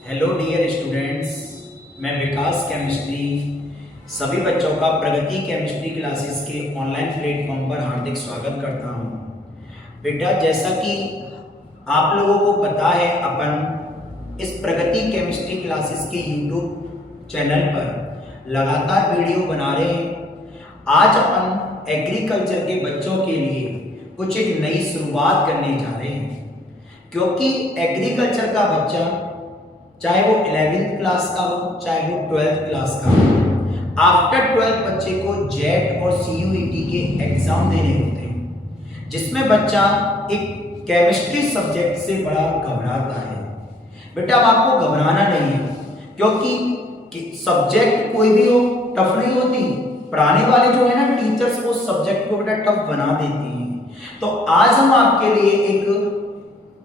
Hello dear students, मैं विकास chemistry सभी बच्चों का प्रगति केमिस्ट्री क्लासेस के ऑनलाइन प्लेटफॉर्म पर हार्दिक स्वागत करता हूं। बेटा, जैसा कि आप लोगों को पता है, अपन इस प्रगति केमिस्ट्री क्लासेस के यूट्यूब चैनल पर लगातार वीडियो बना रहे हैं। आज अपन एग्रीकल्चर के बच्चों के लिए कुछ एक नई शुरुआत करने जा रहे हैं, क्योंकि एग्रीकल्चर का बच्चा चाहे वो 11th क्लास का हो चाहे वो 12th क्लास का हो, आफ्टर 12th बच्चे को जेट और सीयूईटी के एग्जाम देने होते हैं, जिसमें बच्चा एक केमिस्ट्री सब्जेक्ट से बड़ा घबराता है। बेटा, अब आपको घबराना नहीं है, क्योंकि सब्जेक्ट कोई भी हो टफ नहीं होती। पढ़ाने वाले जो है ना टीचर्स, वो सब्जेक्ट को बेटा टफ बना देते हैं। तो आज हम आपके लिए एक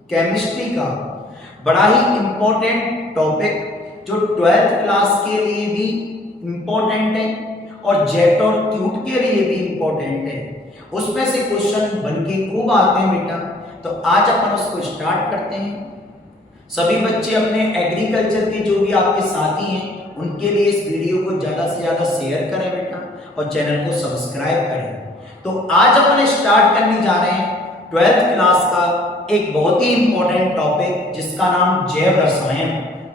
केमिस्ट्री का बड़ा ही इंपॉर्टेंट टॉपिक, जो 12th क्लास के लिए भी इंपॉर्टेंट है और जेट और क्यूट के लिए भी इंपॉर्टेंट है, उसमें से क्वेश्चन बनके खूब आते हैं बेटा। तो आज अपन उसको स्टार्ट करते हैं। सभी बच्चे अपने एग्रीकल्चर के जो भी आपके साथी हैं, उनके लिए इस वीडियो को ज़्यादा से ज़्यादा शेयर करें बेटा, और चैनल को सब्सक्राइब करें। तो आज अपन स्टार्ट करने जा रहे हैं 12th क्लास का एक बहुत ही इंपॉर्टेंट टॉपिक, जिसका नाम जैव रसायन,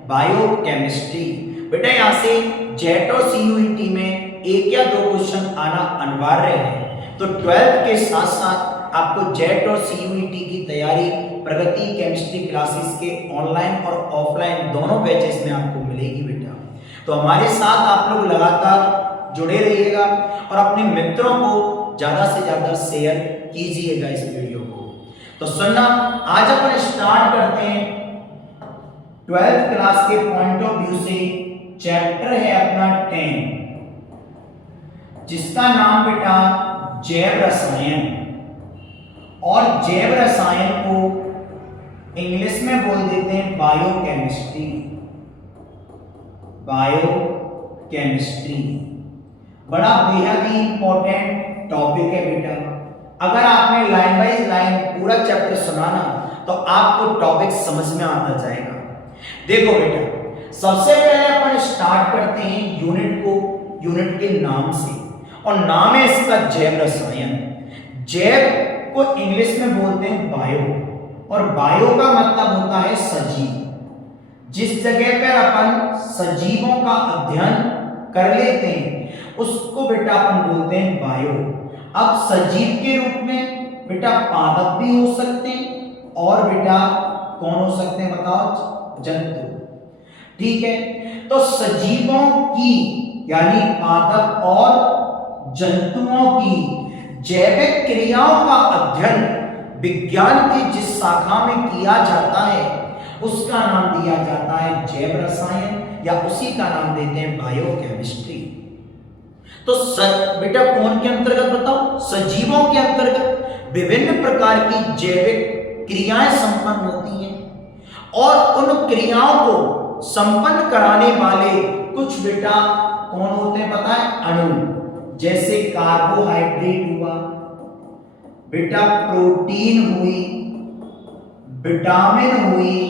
बायोकेमिस्ट्री। बेटा, यहाँ से जेट और सीयूईटी में एक या दो क्वेश्चन आना अनिवार्य है। तो 12th के साथ साथ आपको जेट और सीयूईटी की तैयारी प्रगति केमिस्ट्री क्लासेस के ऑनलाइन और ऑफलाइन दोनों बैचेस में आपको मिलेगी बेटा। तो हमारे साथ आप लोग लगातार जुड़े रहिएगा और अपने मित्रों को ज्यादा से ज्यादा शेयर कीजिएगा इस वीडियो को। तो सुनना, आज अपन स्टार्ट करते हैं 12th क्लास के पॉइंट ऑफ व्यू से। चैप्टर है अपना 10, जिसका नाम बेटा जैव रसायन, और जैव रसायन को इंग्लिश में बोल देते हैं बायोकेमिस्ट्री। बायोकेमिस्ट्री बड़ा बेहद ही इंपॉर्टेंट टॉपिक है बेटा। अगर आपने लाइन बाय लाइन पूरा चैप्टर सुनाना तो आपको टॉपिक समझ में आता जाएगा। देखो बेटा, सबसे पहले अपन स्टार्ट करते हैं यूनिट को, यूनिट के नाम से, और नाम है इसका जैव रसायन। जैव को इंग्लिश में बोलते हैं बायो, और बायो का मतलब होता है सजीव। जिस जगह पर अपन सजीवों का अध्ययन कर लेते हैं उसको बेटा अपन बोलते हैं बायो। अब सजीव के रूप में बेटा पादप भी हो सकते हैं, और बेटा कौन हो सकते हैं बताओ? जंतु। ठीक है, तो सजीवों की यानी पादप और जंतुओं की जैविक क्रियाओं का अध्ययन विज्ञान की जिस शाखा में किया जाता है उसका नाम दिया जाता है जैव रसायन, या उसी का नाम देते हैं बायोकेमिस्ट्री। तो बेटा कौन के अंतर्गत बताओ? सजीवों के अंतर्गत विभिन्न प्रकार की जैविक क्रियाएं संपन्न होती हैं, और उन क्रियाओं को संपन्न कराने वाले कुछ बेटा कौन होते हैं पता है? अणु। जैसे कार्बोहाइड्रेट हुआ बेटा, प्रोटीन हुई, विटामिन हुई,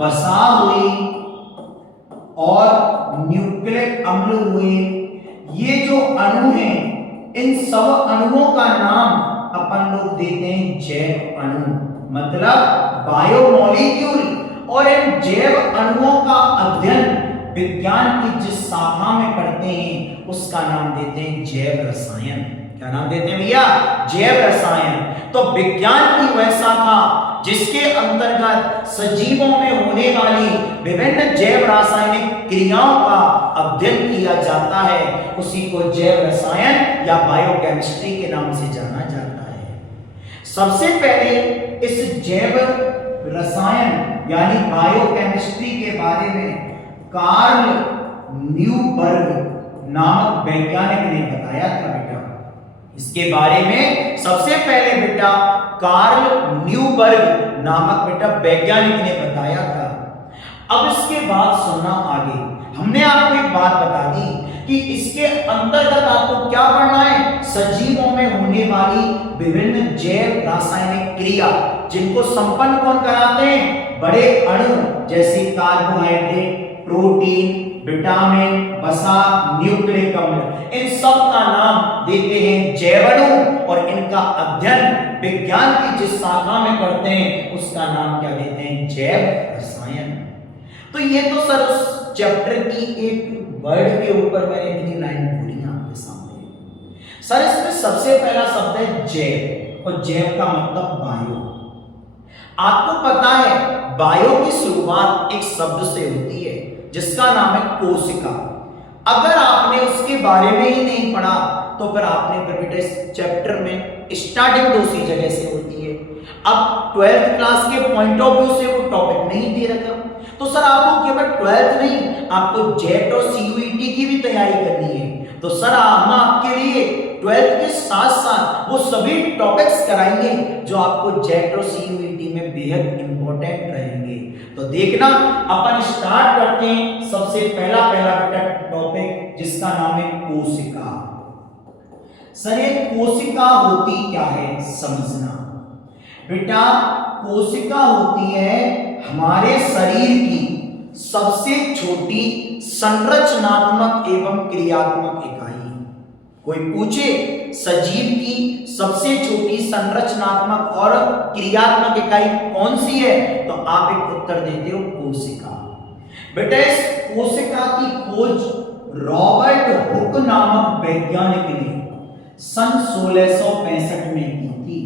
वसा हुई, और न्यूक्लिक अम्ल हुए। ये जो अणु हैं, इन सब अणुओं का नाम अपन लोग देते हैं जैव अणु, मतलब बायोमॉलिक्यूल। और इन जैव अणुओं का अध्ययन विज्ञान की जिस शाखा में करते हैं उसका नाम देते हैं जैव रसायन। क्या नाम देते हैं भैया? जैव रसायन। तो विज्ञान की वह शाखा जिसके अंतर्गत सजीवों में होने वाली विभिन्न जैव रासायनिक क्रियाओं का अध्ययन किया जाता है, उसी को जैव रसायन या बायोकेमिस्ट्री के नाम से जाना जाता है। सबसे पहले इस जैव रसायन यानी बायोकेमिस्ट्री के बारे में कार्ल न्यूबर्ग नामक वैज्ञानिक ने बताया था बेटा। इसके बारे में सबसे पहले बेटा कार्ल न्यूबर्ग नामक बेटा वैज्ञानिक ने बताया था। अब इसके बाद सुनना आगे, हमने आपको एक बात बता दी कि इसके अंतर्गत आपको क्या पढ़ना है? सजीवों में होने वाली विभिन्न जैव रासायनिक क्रिया, जिनको संपन्न कौन कराते हैं? बड़े अणु जैसे कार्बोहाइड्रेट, प्रोटीन, विटामिन, वसा, न्यूक्लिक अम्ल, इन सब का नाम देते हैं जैवअणु और इनका अध्ययन विज्ञान की जिस शाखा में करते हैं उसका नाम क्या देते हैं? जैव रसायन। तो ये तो सर उस चैप्टर की एक वर्ड के ऊपर मैंने इतनी लाइन बोली आपके सामने। सर इसमें सबसे पहला शब्द है जैव, और जैव का मतलब बायो। आपको पता है बायो की शुरुआत एक शब्द से होती है जिसका नाम है कोशिका। अगर आपने उसके बारे में ही नहीं पढ़ा तो फिर आपने फिर बेटा इस चैप्टर में स्टार्टिंग दूसरी जगह से होती है। अब 12th क्लास के पॉइंट ऑफ व्यू से वो टॉपिक नहीं दे रखा, तो सर आपको केवल 12th नहीं, आपको जेट और सीयूईटी की भी तैयारी करनी है। तो सर हम आपके लिए 12th के साथ साथ वो सभी टॉपिक्स कराएंगे जो आपको जेट और सीयूईटी में बेहद इंपॉर्टेंट रहेंगे। तो देखना अपन स्टार्ट करते हैं। सबसे पहला बेटा टॉपिक जिसका नाम है कोशिका। सर ये कोशिका होती क्या है समझना। बेटा कोशिका होती है हमारे शरीर की सबसे छोटी संरचनात्मक एवं क्रियात्मक इकाई। कोई पूछे सजीव की सबसे छोटी संरचनात्मक और क्रियात्मक इकाई कौन सी है, तो आप एक उत्तर देते हो कोशिका। बेटा इस कोशिका की खोज रॉबर्ट हुक नामक वैज्ञानिक ने सन 1665 में की थी।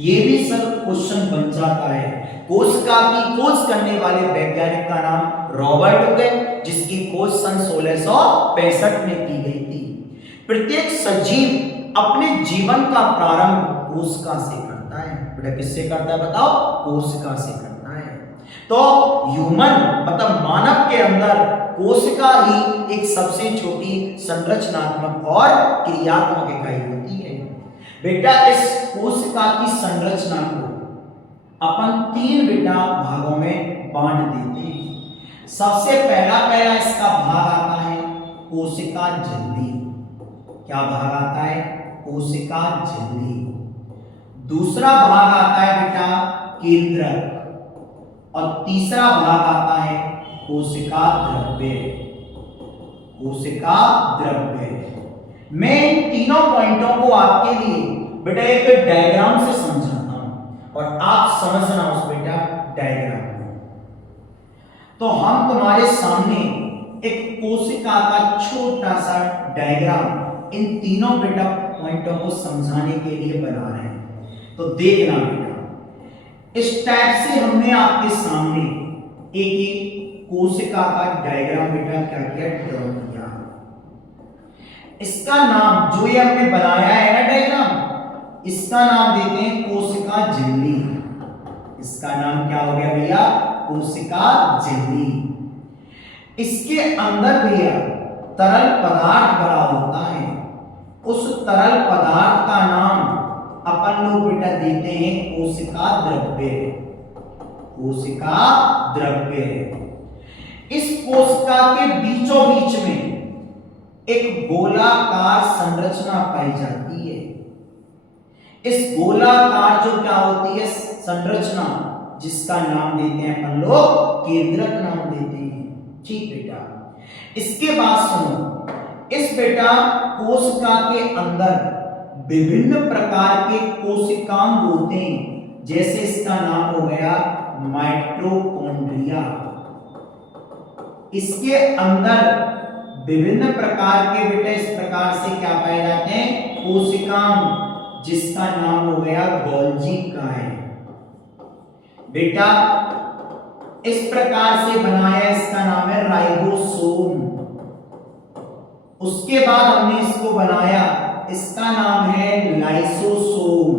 ये भी सर क्वेश्चन बन जाता है। कोशिका की खोज करने वाले वैज्ञानिक का नाम रॉबर्ट हुक है, जिसकी खोज सन 1665 में की गई थी। प्रत्येक सजीव अपने जीवन का प्रारंभ कोशिका से करता है। बेटा किससे करता है बताओ? कोशिका से करता है। तो ह्यूमन मतलब मानव के अंदर कोशिका ही एक सबसे छोटी संरचनात्मक और क्रियात्मक इकाई होती है। बेटा इस कोशिका की संरचना को अपन 3 बेटा भागों में बांट देते हैं। सबसे पहला इसका भाग आता है कोशिका झिल्ली। क्या भाग आता है? कोशिका झिल्ली। दूसरा भाग आता है बेटा केंद्रक, और तीसरा भाग आता है कोशिका द्रव्य। कोशिका द्रव्य। मैं इन तीनों पॉइंटों को आपके लिए बेटा एक डायग्राम से समझाता हूं और आप समझना उस बेटा डायग्राम को। तो हम तुम्हारे सामने एक कोशिका का छोटा सा डायग्राम इन तीनों बेटा पॉइंटों को समझाने के लिए बना रहे हैं। तो देखना बेटा, इस टाइप से हमने आपके सामने एक कोशिका का डायग्राम बेटा क्या किया? ड्रॉ किया। इसका नाम जो ये हमने बनाया है ना डायग्राम, इसका नाम देते हैं कोशिका झिल्ली। इसका नाम क्या हो गया भैया? कोशिका झिल्ली। इसके अंदर भैया तरल पदार्थ भरा होता है। उस तरल पदार्थ का नाम अपन लोग बेटा देते हैं कोशिका द्रव्य। कोशिका द्रव्य। इस कोशिका के बीचों बीच में एक गोलाकार संरचना पाई जाती है। इस गोलाकार जो क्या होती है संरचना, जिसका नाम देते हैं अपन लोग केंद्रक नाम देते हैं। ठीक बेटा। इसके बाद सुनो, इस बेटा कोशिका के अंदर विभिन्न प्रकार के कोशिकांग होते हैं। जैसे इसका नाम हो गया माइटोकॉन्ड्रिया। इसके अंदर विभिन्न प्रकार के बेटा इस प्रकार से क्या पाए जाते हैं? कोशिकांग, जिसका नाम हो गया गोल्जी काय। बेटा इस प्रकार से बनाया, इसका नाम है राइबोसोम। उसके बाद हमने इसको बनाया, इसका नाम है लाइसोसोम।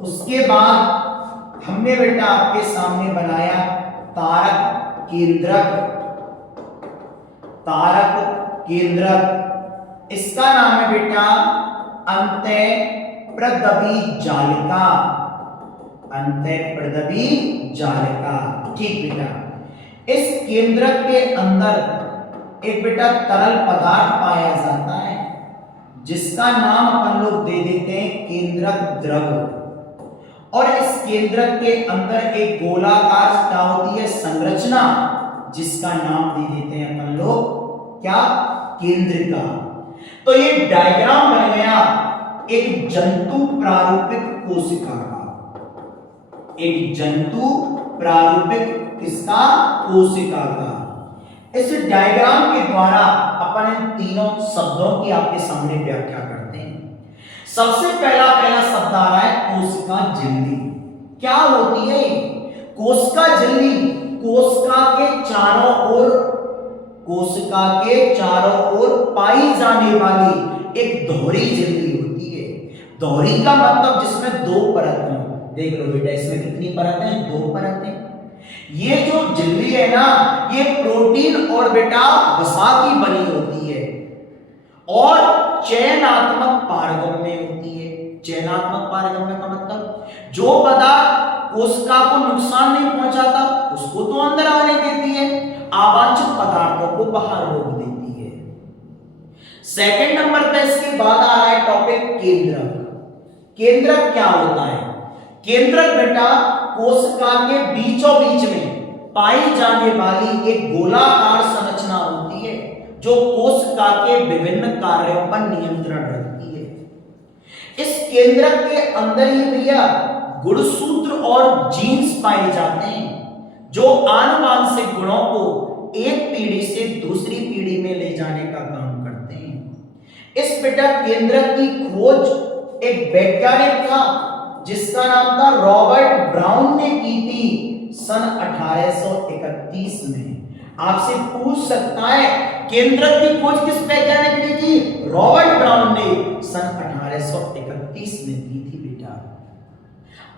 उसके बाद हमने बेटा आपके सामने बनाया तारक केंद्रक। तारक केंद्रक, इसका नाम है बेटा अंतःप्रदबी जालिका। अंतःप्रदबी जालिका। ठीक बेटा। इस केंद्रक के अंदर एक बेटा तरल पदार्थ पाया जाता है, जिसका नाम अपन लोग दे देते हैं केंद्रक द्रव। और इस केंद्रक के अंदर एक गोलाकार क्या होती है संरचना, जिसका नाम दे देते हैं अपन लोग क्या, केंद्रिका। तो ये डायग्राम बन गया एक जंतु प्रारूपिक कोशिका का, एक जंतु प्रारूपिक किसका, कोशिका का। इस डायग्राम के द्वारा अपन इन तीनों शब्दों की आपके सामने व्याख्या करते हैं। सबसे पहला शब्द आ रहा है कोशिका झिल्ली। क्या होती है कोशिका झिल्ली? कोशिका के चारों ओर पाई जाने वाली एक दोहरी झिल्ली होती है। दोहरी का मतलब जिसमें दो परत हो। देख लो बेटा, इसमें कितनी परत है, दो परतें। ये जो झिल्ली है ना, ये प्रोटीन और बेटा वसा की बनी होती है और चयनात्मक पारगम्य होती है। चयनात्मक पारगम्य का मतलब जो पदार्थ कोशिका को नुकसान नहीं पहुंचाता उसको तो अंदर आने देती है, अवांछित पदार्थों को बाहर रोक देती है। सेकंड नंबर पे इसके बाद आ रहा है टॉपिक केंद्रक। केंद्रक क्या होता है? केंद्रक बेटा कोशिका के बीचों बीच में पाई जाने वाली एक गोलाकार संरचना होती है जो कोशिका के विभिन्न कार्यों पर नियंत्रण रखती है। इस केंद्रक के अंदर ही भैया गुणसूत्र और जीन्स पाए जाते हैं जो आनुवांशिक गुणों को एक पीढ़ी से दूसरी पीढ़ी में ले जाने का काम करते हैं। इस बेटा केंद्रक की खोज एक वैज्ञानिक था जिसका नाम था रॉबर्ट ब्राउन ने की थी सन 1831 में। आपसे पूछ सकता है केंद्रक की खोज किस वैज्ञानिक ने की? रॉबर्ट ब्राउन ने सन 1831 में की थी बेटा।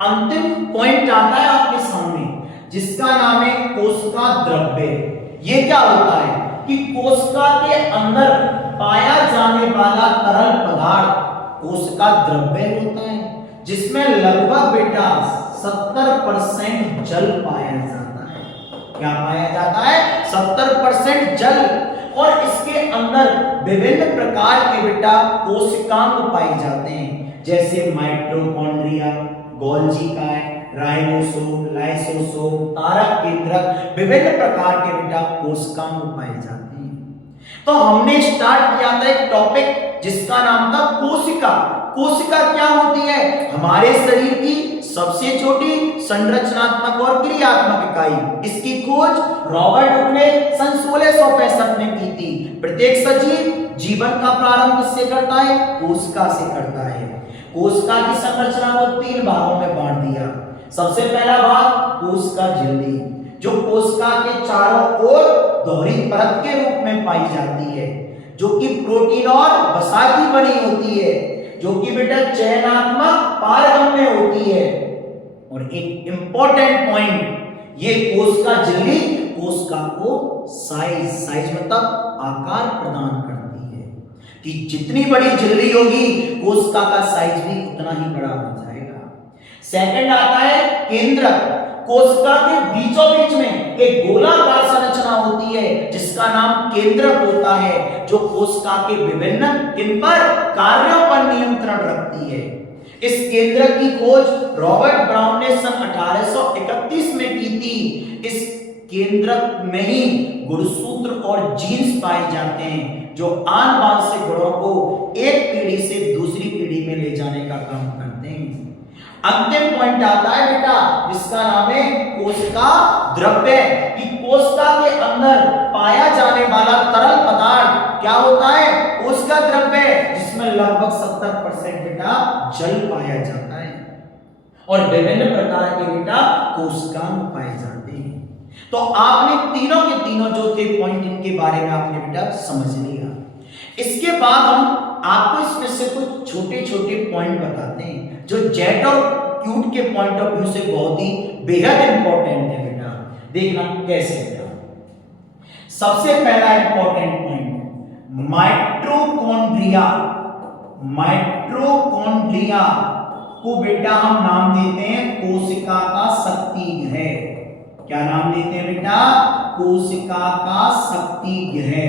अंतिम पॉइंट आता है आपके सामने जिसका नाम है कोशिका द्रव्य। ये क्या होता है कि कोशिका के अंदर पाया जाने वाला तरल पदार्थ कोशिका द्रव्य होता है जिसमें लगभग बेटा 70% जल पाया जाता है। क्या पाया जाता है? 70% जल। और इसके अंदर विभिन्न प्रकार के बेटा कोशिकांग पाए जाते हैं जैसे माइटोकॉन्ड्रिया, गोल्जी काय, राइबोसोम, लाइसोसोम, तारक केंद्रक, विभिन्न प्रकार के बेटा कोशिकांग पाए जाते हैं। तो हमने स्टार्ट किया था एक टॉपिक जिसका नाम था कोशिका। कोशिका क्या होती है? हमारे शरीर की सबसे छोटी संरचनात्मक और क्रियात्मक इकाई। इसकी खोज रॉबर्ट हुक ने सन 1665 में की थी। प्रत्येक सजीव जीवन का प्रारंभ किससे करता है? कोशिका से करता है। कोशिका की संरचना को 3 भागों में बांट दिया। सबसे पहला भाग कोशिका झिल्ली जो कोशिका के चारों ओर दोहरी परत के रूप में पाई जाती है जो कि प्रोटीन और वसा की बनी होती है, जो कि बेटा चयनात्मक पारगम्य होती है। और एक इंपॉर्टेंट पॉइंट, ये कोशिका झिल्ली कोशिका को साइज मतलब आकार प्रदान करती है कि जितनी बड़ी झिल्ली होगी कोशिका का साइज भी उतना ही बड़ा हो जाएगा। सेकंड आता है केंद्रक। कोशिका के बीचों बीच में एक गोलाकार संरचना होती है जिसका नाम केंद्रक होता है जो कोशिका के विभिन्न किन पर कार्यों पर नियंत्रण रखती है। इस केंद्रक की खोज रॉबर्ट ब्राउन ने सन 1831 में की थी। इस केंद्रक में ही गुणसूत्र और जीन्स पाए जाते हैं जो आनुवांशिक गुणों को एक पीढ़ी से दूसरी पीढ़ी में ले जाने का काम करते हैं। अंतिम पॉइंट आता है बेटा जिसका नाम है कोशिका द्रव्य कि कोशिका के अंदर पाया जाने वाला तरल पदार्थ क्या होता है? कोशिका द्रव्य जिसमें लगभग 70% बेटा जल पाया जाता है और विभिन्न प्रकार के बेटा कोशिकांग पाए जाते हैं। तो आपने तीनों के तीनों जो थे पॉइंट इनके बारे में आपने बेटा समझ लिया। इसके बाद हम आपको इसमें से कुछ छोटे छोटे पॉइंट बताते हैं जो जेट और क्यूट के पॉइंट ऑफ व्यू से बहुत ही बेहद इंपॉर्टेंट है बेटा। देखना कैसे बेटा। सबसे पहला इंपॉर्टेंट पॉइंट माइटोकॉन्ड्रिया। माइटोकॉन्ड्रिया को बेटा हम नाम देते हैं कोशिका का शक्ति गृह। क्या नाम देते हैं बेटा? कोशिका का शक्ति गृह।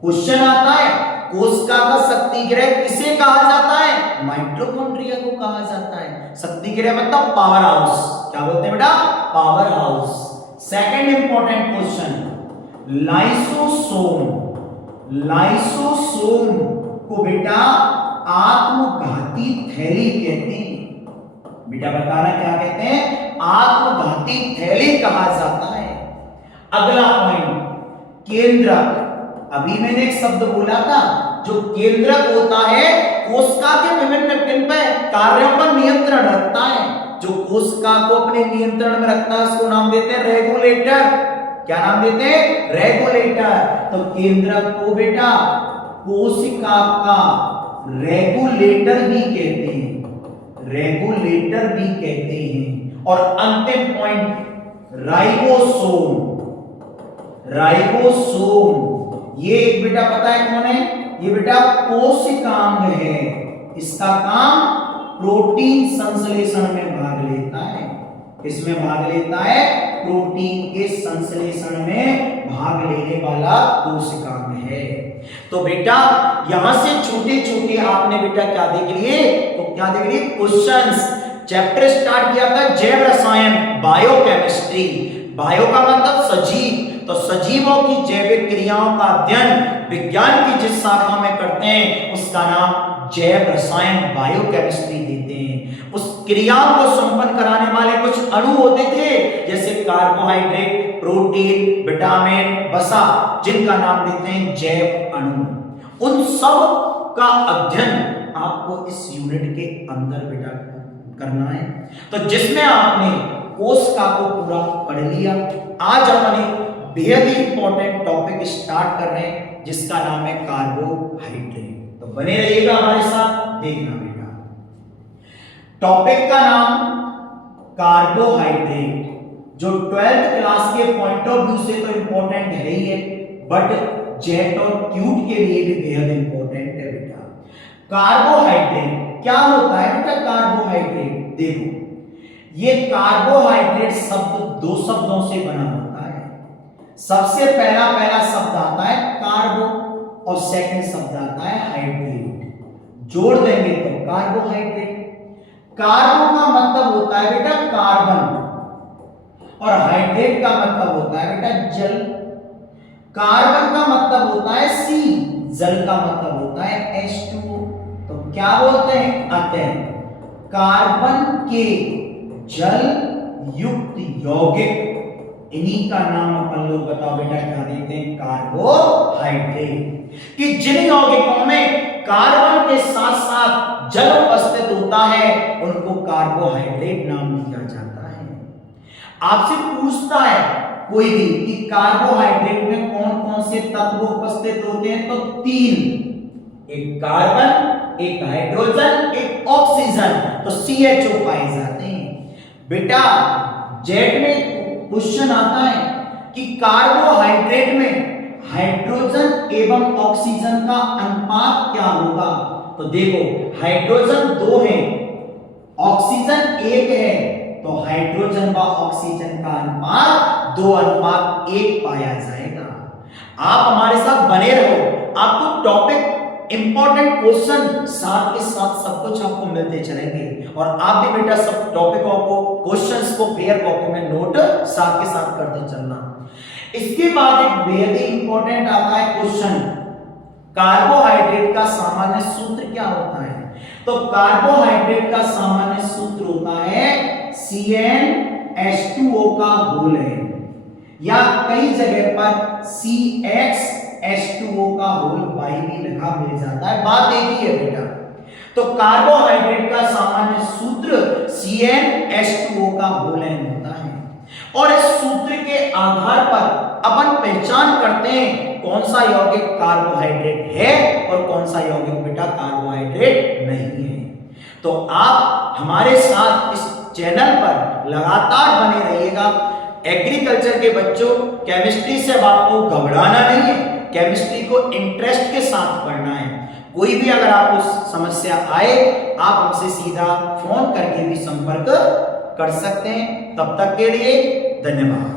क्वेश्चन आता है कोशिका का शक्ति गृह किसे कहा जाता है? माइटोकॉन्ड्रिया को कहा जाता है। शक्ति गृह मतलब पावर हाउस। क्या बोलते हैं बेटा? Power house. Second important question, lysosome. Lysosome को बेटा आत्मघाती थैली कहते हैं। बेटा बताना क्या कहते हैं? आत्मघाती थैली कहा जाता है। अगला पॉइंट, केंद्रक। अभी मैंने एक शब्द बोला था, जो केंद्रक होता है कोशिका के विभिन्न किन पे कार्यों पर नियंत्रण रखता है। जो कोशिका को अपने नियंत्रण में रखता है उसको नाम देते हैं रेगुलेटर। क्या नाम देते हैं? रेगुलेटर। तो केंद्रक को बेटा कोशिका का रेगुलेटर भी कहते हैं। रेगुलेटर भी कहते हैं। और अंतिम पॉइंट, राइबोसोम। राइबोसोम ये एक बेटा पता है कौन है? ये बेटा कोशिकांग है। इसका काम प्रोटीन संश्लेषण में भाग लेता है। इसमें भाग लेता है प्रोटीन के संश्लेषण में भाग लेने वाला कोशिकांग है। तो बेटा यहां से छोटे छोटे आपने बेटा क्या देख लिए? तो क्या देख लिए? क्वेश्चंस। चैप्टर स्टार्ट किया था जैव रसायन, बायोकेमिस्ट्री। बायो का मतलब सजीव, तो सजीवों की जैविक क्रियाओं का अध्ययन विज्ञान की जिस शाखा में करते हैं उसका नाम जैव रसायन, बायोकेमिस्ट्री देते हैं। उस क्रियाओं को संपन्न कराने वाले कुछ अणु होते थे, जैसे कार्बोहाइड्रेट, प्रोटीन, विटामिन, वसा, जिनका नाम देते हैं जैव अणु। उन सब का अध्ययन आपको इस यूनिट के अंदर बेटा करना है। तो जिसमें आपने कोशिका को पूरा पढ़ लिया। आज अपने बेहद ही इंपॉर्टेंट टॉपिक स्टार्ट कर रहे हैं जिसका नाम है कार्बोहाइड्रेट। तो बने रहिएगा हमारे साथ, देखना बेटा। टॉपिक का नाम कार्बोहाइड्रेट, जो 12th क्लास के पॉइंट ऑफ व्यू से तो इंपॉर्टेंट है ही है, बट जेट और क्यूट के लिए भी बेहद इंपॉर्टेंट है बेटा। कार्बोहाइड्रेट क्या होता है बेटा? कार्बोहाइड्रेट देखो, ये कार्बोहाइड्रेट शब्द दो शब्दों से बना होता है। सबसे पहला शब्द आता है कार्बो और सेकंड शब्द आता है हाइड्रेट। जोड़ देंगे तो कार्बोहाइड्रेट। कार्बो का मतलब होता है बेटा कार्बन और हाइड्रेट का मतलब होता है बेटा जल। कार्बन का मतलब होता है सी, जल का मतलब होता है H2O। तो क्या बोलते हैं? अतः कार्बन के जल युक्त यौगिक, इन्हीं का नाम अपन लोग बताओ बेटा क्या देते हैं? कार्बोहाइड्रेट। कि जिन यौगिकों में कार्बन के साथ साथ जल उपस्थित होता है उनको कार्बोहाइड्रेट नाम दिया जाता है। आपसे पूछता है कोई भी कि कार्बोहाइड्रेट में कौन कौन से तत्व उपस्थित होते हैं, तो 3, एक कार्बन, एक हाइड्रोजन, एक ऑक्सीजन, तो CHO पाए जाते हैं। बेटा जेट में क्वेश्चन आता है कि कार्बोहाइड्रेट में हाइड्रोजन एवं ऑक्सीजन का अनुपात क्या होगा? तो देखो हाइड्रोजन 2 है, ऑक्सीजन 1 है, तो हाइड्रोजन व ऑक्सीजन का अनुपात 2:1 पाया जाएगा। आप हमारे साथ बने रहो, आपको टॉपिक इंपॉर्टेंट क्वेश्चन साथ के साथ सब कुछ आपको मिलते चलेंगे और आप भी बेटा सब टॉपिकों को, क्वेश्चंस को फेयर कॉपी में नोट साथ के साथ करते चलना। इसके बाद एक बेहद ही इंपॉर्टेंट आता है क्वेश्चन, कार्बोहाइड्रेट का सामान्य सूत्र क्या होता है? तो कार्बोहाइड्रेट का सामान्य सूत्र होता है CnH2O का होल है, या कई जगह पर CxH2O का होल बाई भी लिखा मिल जाता है। बात एक ही है बेटा। तो कार्बोहाइड्रेट का सामान्य सूत्र CnH2O का होल होता है और इस सूत्र के आधार पर अपन पहचान करते हैं कौन सा यौगिक कार्बोहाइड्रेट है और कौन सा यौगिक बेटा कार्बोहाइड्रेट नहीं है। तो आप हमारे साथ इस चैनल पर लगातार बने रहिएगा। एग्रीकल्चर के बच्चों, केमिस्ट्री से आपको घबराना नहीं है, केमिस्ट्री को इंटरेस्ट के साथ पढ़ना है। कोई भी अगर आपको समस्या आए आप हमसे सीधा फोन करके भी संपर्क कर सकते हैं। तब तक के लिए धन्यवाद।